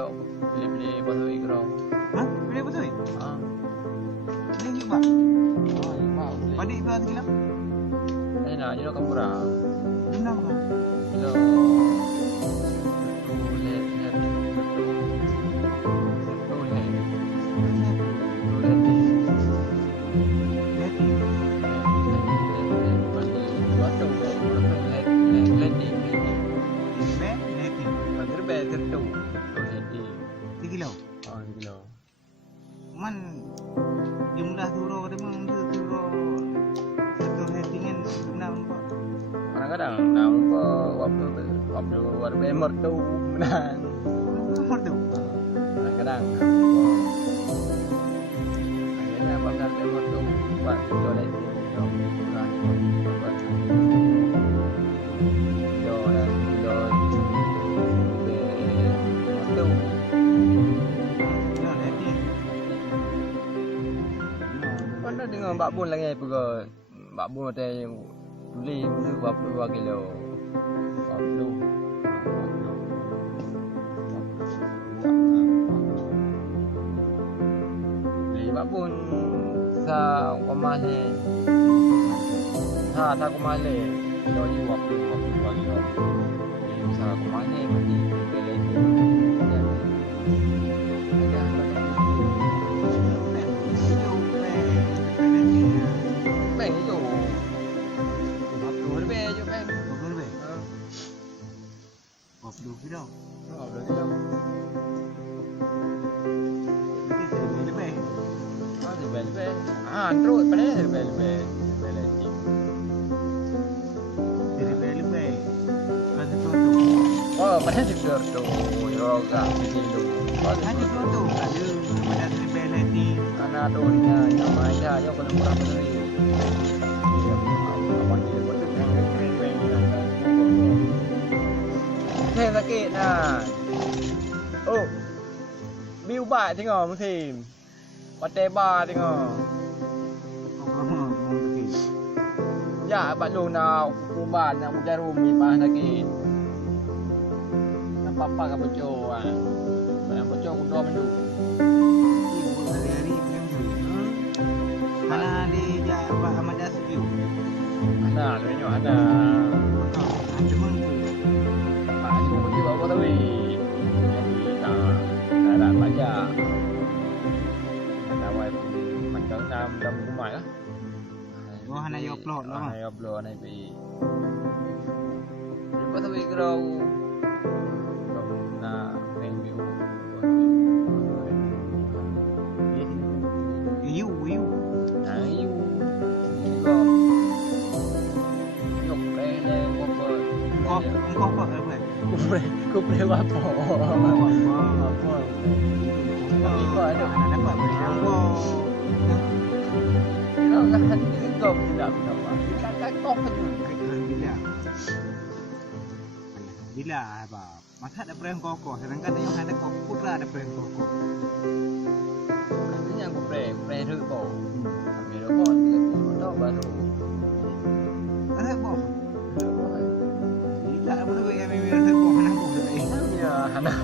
kau pilih-pilih pasal kau. Hah? Boleh betul? Ah. Boleh juga. Oh, mau boleh. Padik berapa kilo? Nak je kau murah. Enam kan? Kilo. Man jumlah turo dia pun turo satu headingan enam kok. Kadang-kadang enam kok waktu warbemer tu menang. Nomor tu. Kadang-kadang. Akhirnya abang warbemer tu buat jualan itu. Mana dengan Mbak Bun lagi pergi. Mbak Bun ada yang tulis tu berapa kilo. 40. Beli Mbak Bun sa komah ni. Sa komah ni. Kilo ni 22 kilo. Beli sa komah ni mesti beli ni. Kilo. Oh, 2 kilo. Lebih. Ah, lebih. Ah, terus pada lebih. Lebih. Kan tu. Oh, pada tidur tu. Yoga dulu. Kan tu tu. Ada pada lebih lagi. Anak tu yang maya yang kena kurang beri. Thêm sakit nah. Oh. Biu bak tengok musim. Patai bar tengok. Ya, bak lu nak kuban nak jarum ni pas sakit. Nak papa ka bocor ah. Yang bocor ku dua minggu. Hari-hari minggu. Mana dia Pak Ahmad Dasbiu. Ana tu ni ana. Cuma Bawa tawi. Jadi tak ada pajak. Dah wai macam 6 dalam rumah lah. Oh, hana yo upload lah. Hana yo upload ni pi. Lepas tawi kerau. Nak review. You. Nah, you. Juga. Yok le apa? Engkau apa? Kumpul apa? Apa? Tapi kau ada dapat engkau. Kau kan kau tidak dapat. Kan kau pun bila apa? Masa ada perang kokok, sedangkan yang ada kokok putra ada perang kokok. Katanya aku pre tu kau. Tapi kau tahu baru. Ada boh. Tidak ada mana yang memang ada boh, mana boh. Ya, anak.